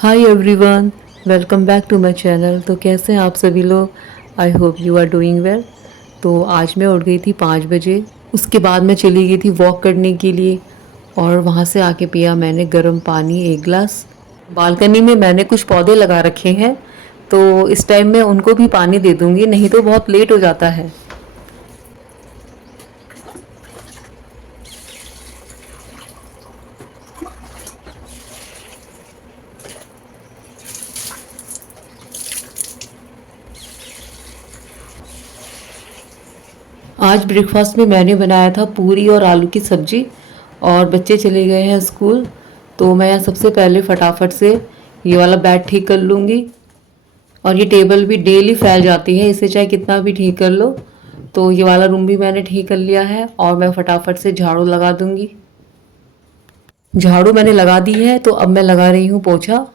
Hi everyone, welcome back to my channel. तो कैसे हैं आप सभी लोग? I hope you are doing well. तो आज मैं उठ गई थी 5 बजे। उसके बाद मैं चली गई थी वॉक करने के लिए और वहाँ से आके पिया मैंने गर्म पानी 1 गिलास। बालकनी में मैंने कुछ पौधे लगा रखे हैं, तो इस टाइम मैं उनको भी पानी दे दूँगी, नहीं तो बहुत लेट हो जाता है। आज ब्रेकफास्ट में मैंने बनाया था पूरी और आलू की सब्जी और बच्चे चले गए हैं स्कूल। तो मैं सबसे पहले फटाफट से ये वाला बेड ठीक कर लूँगी। और ये टेबल भी डेली फैल जाती है, इसे चाहे कितना भी ठीक कर लो। तो ये वाला रूम भी मैंने ठीक कर लिया है और मैं फटाफट से झाड़ू लगा दूँगी। झाड़ू मैंने लगा दी है, तो अब मैं लगा रही हूँ पोछा।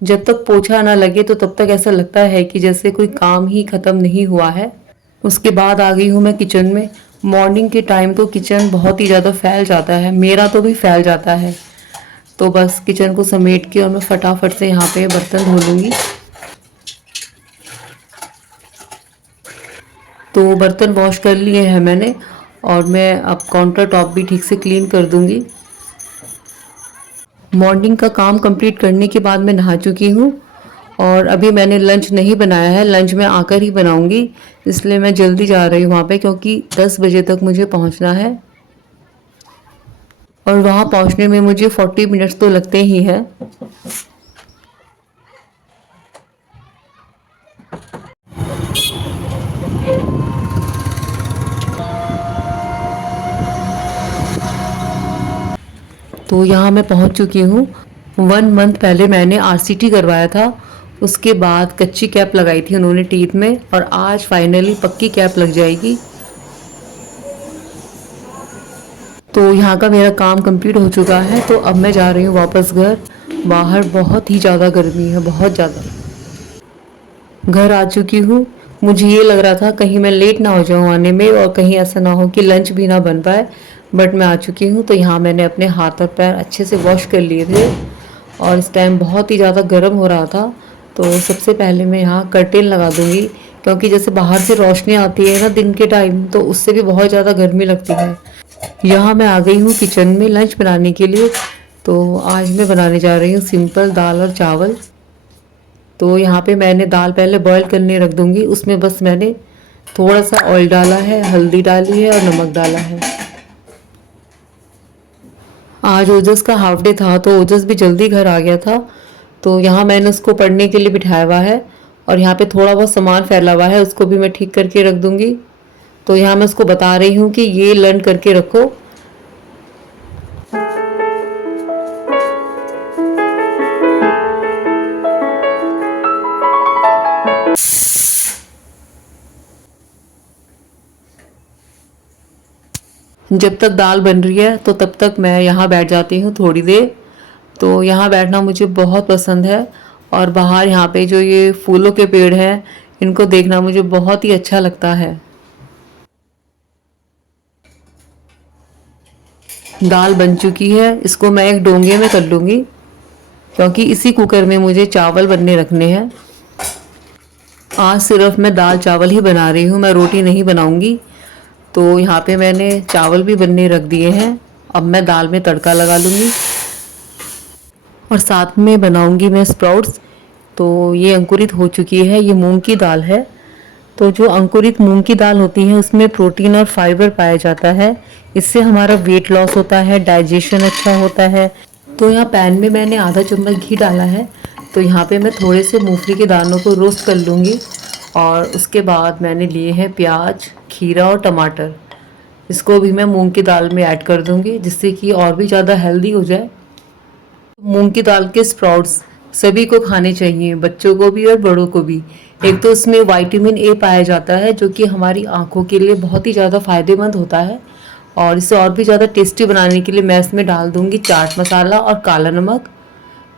जब तक पोछा ना लगे तो तब तक ऐसा लगता है कि जैसे कोई काम ही ख़त्म नहीं हुआ है। उसके बाद आ गई हूँ मैं किचन में। मॉर्निंग के टाइम तो किचन बहुत ही ज़्यादा फैल जाता है, मेरा तो भी फैल जाता है। तो बस किचन को समेट के और मैं फटाफट से यहाँ पे बर्तन धो लूँगी। तो बर्तन वॉश कर लिए हैं मैंने और मैं अब काउंटर टॉप भी ठीक से क्लीन कर दूँगी। मॉर्निंग का काम कंप्लीट करने के बाद मैं नहा चुकी हूँ और अभी मैंने लंच नहीं बनाया है, लंच मैं आकर ही बनाऊँगी। इसलिए मैं जल्दी जा रही हूँ वहाँ पे, क्योंकि 10 बजे तक मुझे पहुँचना है और वहाँ पहुँचने में मुझे 40 मिनट्स तो लगते ही हैं। तो यहाँ मैं पहुँच चुकी हूँ। 1 मंथ पहले मैंने आरसीटी करवाया था, उसके बाद कच्ची कैप लगाई थी उन्होंने टीथ में और आज फाइनली पक्की कैप लग जाएगी। तो यहाँ का मेरा काम कंप्लीट हो चुका है, तो अब मैं जा रही हूँ वापस घर। बाहर बहुत ही ज़्यादा गर्मी है, बहुत ज़्यादा। घर आ चुकी हूँ। मुझे ये लग रहा था कहीं मैं लेट ना हो जाऊँ आने में और कहीं ऐसा ना हो कि लंच भी ना बन पाए, बट मैं आ चुकी हूँ। तो यहाँ मैंने अपने हाथ और पैर अच्छे से वॉश कर लिए थे और इस टाइम बहुत ही ज़्यादा गर्म हो रहा था। तो सबसे पहले मैं यहाँ कर्टेन लगा दूँगी, क्योंकि जैसे बाहर से रोशनी आती है ना दिन के टाइम, तो उससे भी बहुत ज़्यादा गर्मी लगती है। यहाँ मैं आ गई हूँ किचन में लंच बनाने के लिए। तो आज मैं बनाने जा रही हूँ सिंपल दाल और चावल। तो यहाँ पे मैंने दाल पहले बॉईल करने रख दूँगी। उसमें बस मैंने थोड़ा सा ऑयल डाला है, हल्दी डाली है और नमक डाला है। आज ओजस का हाफ डे था, तो ओजस भी जल्दी घर आ गया था। तो यहाँ मैंने उसको पढ़ने के लिए बिठाया हुआ है और यहाँ पे थोड़ा बहुत सामान फैला हुआ है, उसको भी मैं ठीक करके रख दूँगी। तो यहाँ मैं उसको बता रही हूँ कि ये लर्न करके रखो। जब तक दाल बन रही है तो तब तक मैं यहाँ बैठ जाती हूँ थोड़ी देर। तो यहाँ बैठना मुझे बहुत पसंद है और बाहर यहाँ पे जो ये फूलों के पेड़ हैं, इनको देखना मुझे बहुत ही अच्छा लगता है। दाल बन चुकी है, इसको मैं एक डोंगे में कर लूँगी, क्योंकि इसी कुकर में मुझे चावल बनने रखने हैं। आज सिर्फ मैं दाल चावल ही बना रही हूँ, मैं रोटी नहीं बनाऊँगी। तो यहाँ पे मैंने चावल भी बनने रख दिए हैं। अब मैं दाल में तड़का लगा लूँगी और साथ में बनाऊँगी मैं स्प्राउट्स। तो ये अंकुरित हो चुकी है, ये मूंग की दाल है। तो जो अंकुरित मूंग की दाल होती है उसमें प्रोटीन और फाइबर पाया जाता है, इससे हमारा वेट लॉस होता है, डाइजेशन अच्छा होता है। तो यहाँ पैन में मैंने आधा चम्मच घी डाला है। तो यहाँ पे मैं थोड़े से मूंगफली के दानों को रोस्ट कर लूँगी और उसके बाद मैंने लिए हैं प्याज, खीरा और टमाटर। इसको भी मैं मूंग की दाल में ऐड कर दूँगी, जिससे कि और भी ज़्यादा हेल्दी हो जाए। मूंग की दाल के स्प्राउट्स सभी को खाने चाहिए, बच्चों को भी और बड़ों को भी। एक तो इसमें विटामिन ए पाया जाता है, जो कि हमारी आंखों के लिए बहुत ही ज़्यादा फायदेमंद होता है। और इसे और भी ज़्यादा टेस्टी बनाने के लिए मैं इसमें डाल दूँगी चाट मसाला और काला नमक।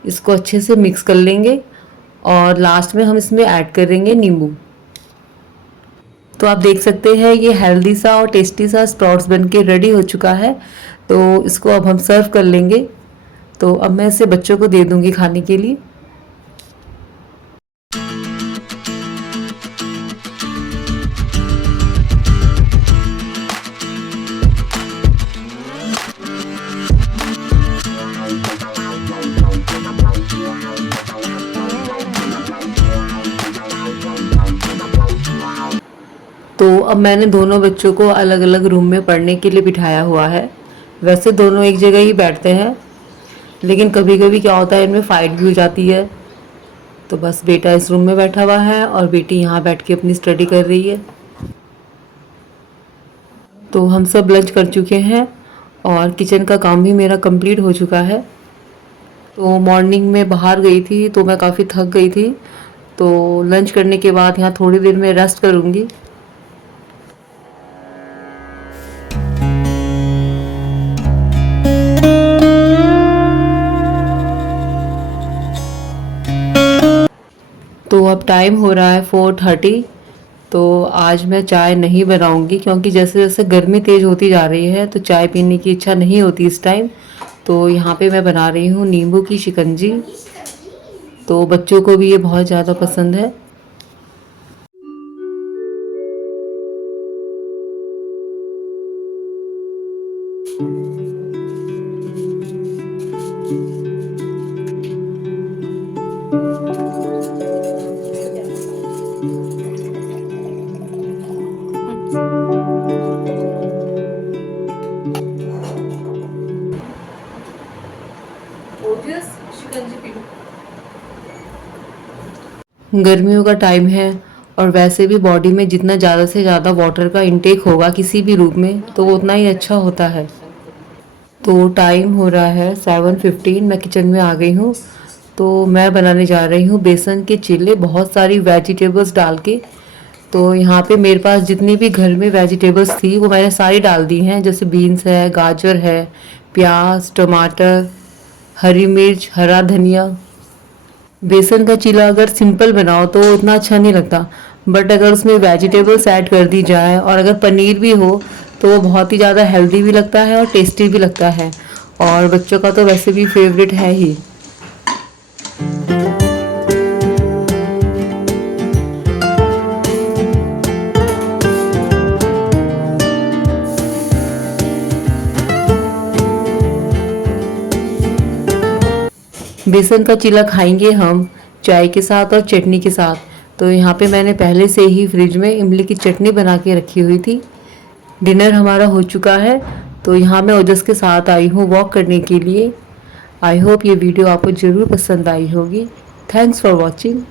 इसको अच्छे से मिक्स कर लेंगे और लास्ट में हम इसमें ऐड करेंगे नींबू। तो आप देख सकते हैं ये हेल्दी सा और टेस्टी सा स्प्राउट्स बनके रेडी हो चुका है। तो इसको अब हम सर्व कर लेंगे। तो अब मैं इसे बच्चों को दे दूंगी खाने के लिए। तो अब मैंने दोनों बच्चों को अलग अलग रूम में पढ़ने के लिए बिठाया हुआ है। वैसे दोनों एक जगह ही बैठते हैं, लेकिन कभी कभी क्या होता है इनमें फ़ाइट भी हो जाती है। तो बस बेटा इस रूम में बैठा हुआ है और बेटी यहाँ बैठ के अपनी स्टडी कर रही है। तो हम सब लंच कर चुके हैं और किचन का काम भी मेरा कंप्लीट हो चुका है। तो मॉर्निंग में बाहर गई थी तो मैं काफ़ी थक गई थी, तो लंच करने के बाद यहाँ थोड़ी देर में रेस्ट करूँगी। तो अब टाइम हो रहा है 4:30। तो आज मैं चाय नहीं बनाऊंगी क्योंकि जैसे जैसे गर्मी तेज़ होती जा रही है तो चाय पीने की इच्छा नहीं होती इस टाइम। तो यहाँ पे मैं बना रही हूँ नींबू की शिकंजी। तो बच्चों को भी ये बहुत ज़्यादा पसंद है। गर्मियों का टाइम है और वैसे भी बॉडी में जितना ज़्यादा से ज़्यादा वाटर का इंटेक होगा किसी भी रूप में तो वो उतना ही अच्छा होता है। तो टाइम हो रहा है 7:15, मैं किचन में आ गई हूँ। तो मैं बनाने जा रही हूँ बेसन के चिल्ले, बहुत सारी वेजिटेबल्स डाल के। तो यहाँ पे मेरे पास जितनी भी घर में वेजिटेबल्स थी वो मैंने सारी डाल दी हैं, जैसे बीन्स है, गाजर है, प्याज, टमाटर, हरी मिर्च, हरा धनिया। बेसन का चीला अगर सिंपल बनाओ तो उतना अच्छा नहीं लगता, बट अगर उसमें वेजिटेबल्स ऐड कर दी जाए और अगर पनीर भी हो तो वो बहुत ही ज़्यादा हेल्दी भी लगता है और टेस्टी भी लगता है। और बच्चों का तो वैसे भी फेवरेट है ही। बेसन का चीला खाएंगे हम चाय के साथ और चटनी के साथ। तो यहाँ पे मैंने पहले से ही फ्रिज में इमली की चटनी बना के रखी हुई थी। डिनर हमारा हो चुका है। तो यहाँ मैं ओजस के साथ आई हूँ वॉक करने के लिए। आई होप ये वीडियो आपको ज़रूर पसंद आई होगी। Thanks for watching.